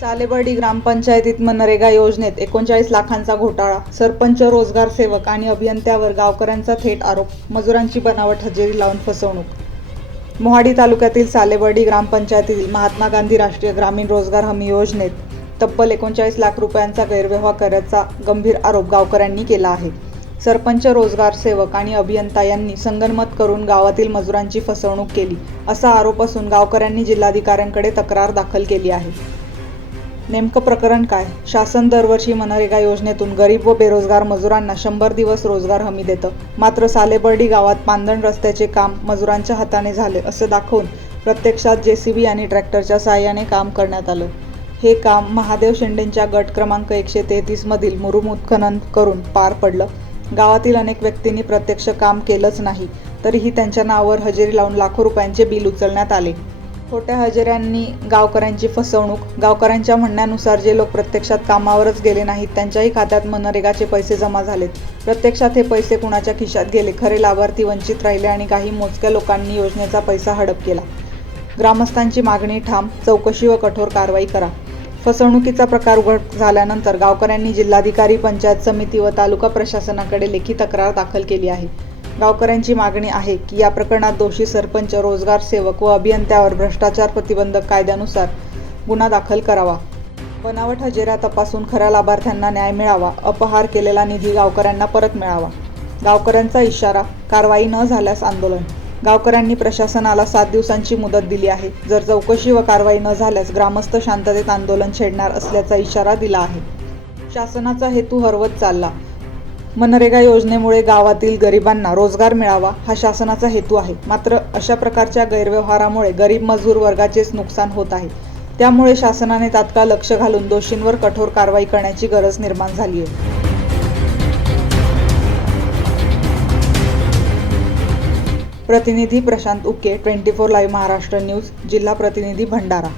सालेबर्डी ग्रामपंचायतीत मनरेगा योजनेत एकोणचाळीस लाखांचा घोटाळा. सरपंच रोजगार सेवक आणि अभियंत्यावर गावकऱ्यांचा थेट आरोप. मजुरांची बनावट हजेरी लावून फसवणूक. मोहाडी तालुक्यातील सालेबर्डी ग्रामपंचायतीतील महात्मा गांधी राष्ट्रीय ग्रामीण रोजगार हमी योजनेत तब्बल एकोणचाळीस लाख रुपयांचा गैरव्यवहार करायचा गंभीर आरोप गावकऱ्यांनी केला आहे. सरपंच रोजगार सेवक आणि अभियंता यांनी संगनमत करून गावातील मजुरांची फसवणूक केली असा आरोप असून गावकऱ्यांनी जिल्हाधिकाऱ्यांकडे तक्रार दाखल केली आहे. नेमकं प्रकरण काय? शासन दरवर्षी मनरेगा योजनेतून गरीब व बेरोजगार मजुरांना शंभर दिवस रोजगार हमी देतं. मात्र सालेबर्डी गावात पांदण रस्त्याचे काम मजुरांच्या हाताने झाले असं दाखवून प्रत्यक्षात जेसीबी आणि ट्रॅक्टरच्या सहाय्याने काम करण्यात आलं. हे काम महादेव शिंदेंच्या गट क्रमांक एकशे तेहतीसमधील मुरुम उत्खनन करून पार पडलं. गावातील अनेक व्यक्तींनी प्रत्यक्ष काम केलंच नाही तरीही त्यांच्या नावावर हजेरी लावून लाखो रुपयांचे बिल उचलण्यात आले. खोट्या हजेऱ्यांनी गावकऱ्यांची फसवणूक. गावकऱ्यांच्या म्हणण्यानुसार जे लोक प्रत्यक्षात कामावरच गेले नाहीत त्यांच्याही खात्यात मनरेगाचे पैसे जमा झालेत. प्रत्यक्षात हे पैसे कुणाच्या खिशात गेले? खरे लाभार्थी वंचित राहिले आणि काही मोजक्या लोकांनी योजनेचा पैसा हडप केला. ग्रामस्थांची मागणी ठाम. चौकशी व कठोर कारवाई करा. फसवणुकीचा प्रकार उघड झाल्यानंतर गावकऱ्यांनी जिल्हाधिकारी पंचायत समिती व तालुका प्रशासनाकडे लेखी तक्रार दाखल केली आहे. गावकऱ्यांची मागणी आहे की या प्रकरणात दोषी सरपंच रोजगार सेवक व अभियंत्यावर भ्रष्टाचार प्रतिबंधक कायद्यानुसार गुन्हा दाखल करावा. बनावट हजेऱ्या तपासून खऱ्या लाभार्थ्यांना न्याय मिळावा अपहार केलेला निधी गावकऱ्यांना परत मिळावा. गावकऱ्यांचा इशारा कारवाई न झाल्यास आंदोलन. गावकऱ्यांनी प्रशासनाला सात दिवसांची मुदत दिली आहे. जर चौकशी व कारवाई न झाल्यास ग्रामस्थ शांततेत आंदोलन छेडणार असल्याचा इशारा दिला आहे. शासनाचा हेतू हरवत चालला. मनरेगा योजनेमुळे गावातील गरिबांना रोजगार मिळावा हा शासनाचा हेतू आहे. मात्र अशा प्रकारच्या गैरव्यवहारामुळे गरीब मजूर वर्गाचेच नुकसान होत आहे. त्यामुळे शासनाने तात्काळ लक्ष घालून दोषींवर कठोर कारवाई करण्याची गरज निर्माण झाली आहे. प्रतिनिधी Prashant Uke twenty four live Maharashtra news जिल्हा प्रतिनिधी भंडारा.